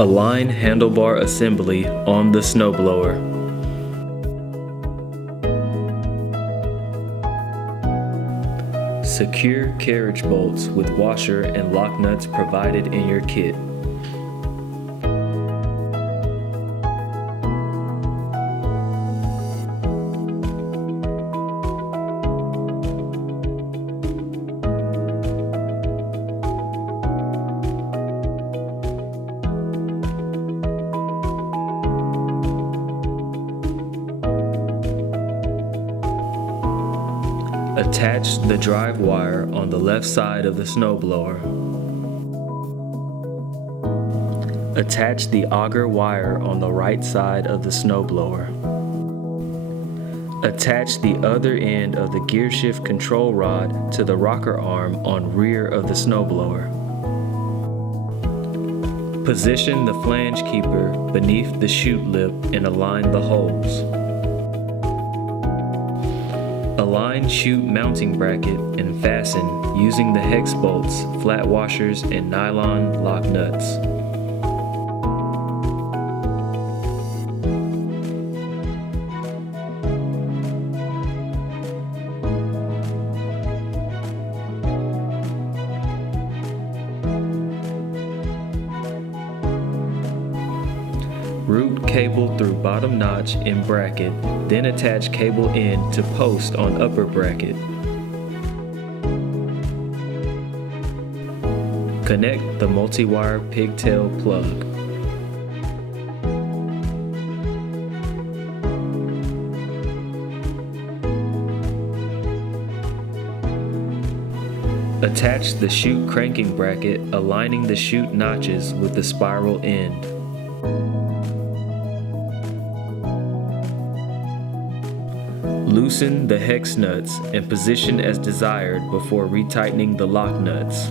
Align handlebar assembly on the snowblower. Secure carriage bolts with washer and lock nuts provided in your kit. Attach the drive wire on the left side of the snowblower. Attach the auger wire on the right side of the snowblower. Attach the other end of the gear shift control rod to the rocker arm on rear of the snowblower. Position the flange keeper beneath the chute lip and align the holes. Align chute mounting bracket and fasten using the hex bolts, flat washers, and nylon lock nuts. Route cable through bottom notch in bracket, then attach cable end to post on upper bracket. Connect the multi-wire pigtail plug. Attach the chute cranking bracket, aligning the chute notches with the spiral end. Loosen the hex nuts and position as desired before retightening the lock nuts.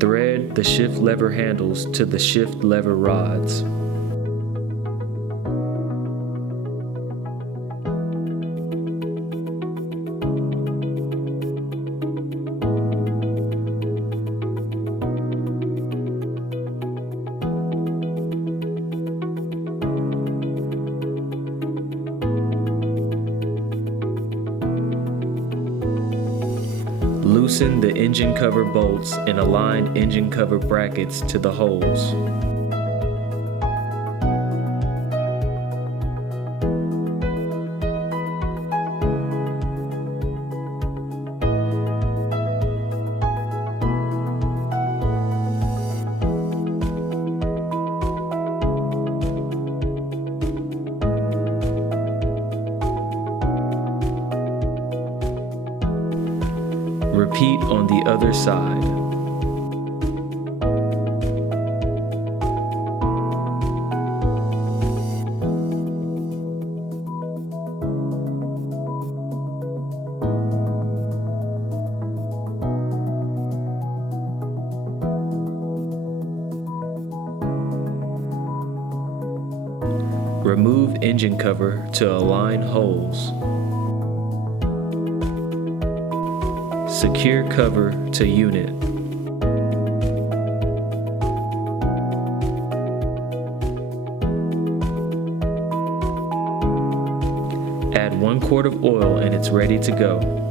Thread the shift lever handles to the shift lever rods. Loosen the engine cover bolts and align engine cover brackets to the holes. Repeat on the other side. Remove engine cover to align holes. Secure cover to unit. Add 1 quart of oil and it's ready to go.